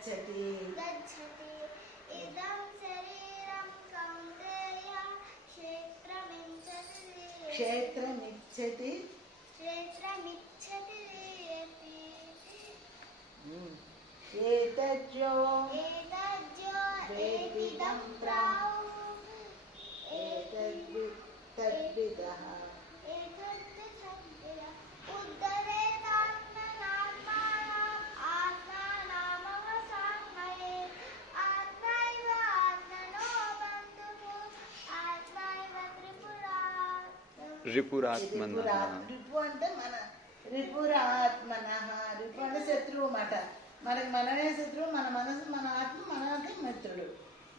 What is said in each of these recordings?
गच्छति गच्छति इदं शरीरं कौन्तेय क्षेत्रमिच्छति एतज्जो वेदिदं प्राहु तद्विदः उद्धरेदात्मनात्मानम् आत्मानमवसाम्ये आत्मैव आत्मनो बन्धुः आत्मैव రిపురాత్మన రిపు అంటే మన రిపురాత్మనః రిపు అంటే శత్రువు మాట మనకి మనమే శత్రువు మన మనసు మన ఆత్మ మనకి మిత్రుడు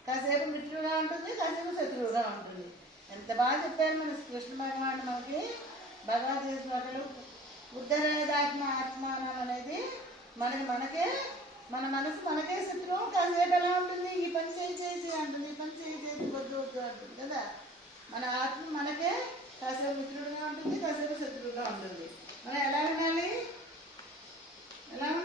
కాసేపు మిత్రుడుగా ఉంటుంది కాసేపు శత్రువుగా ఉంటుంది ఎంత బాగా చెప్పారు మన కృష్ణ భగవానుడు మనకి భగవద్గీతలో ఉద్ధరేదాత్మ ఆత్మానం అనేది మనకే మన మనసు మనకే శత్రువు కాసేపు ఎలా ఉంటుంది ఈ పని చేసి అంటుంది ఈ పని చేసి వద్దు అంటుంది కదా మన ఆత్మ మనకే కాసేపు మిత్రుడుగా ఉంటుంది కాసేపు శత్రువుగా ఉంటుంది మనం ఎలా ఉండాలి మనం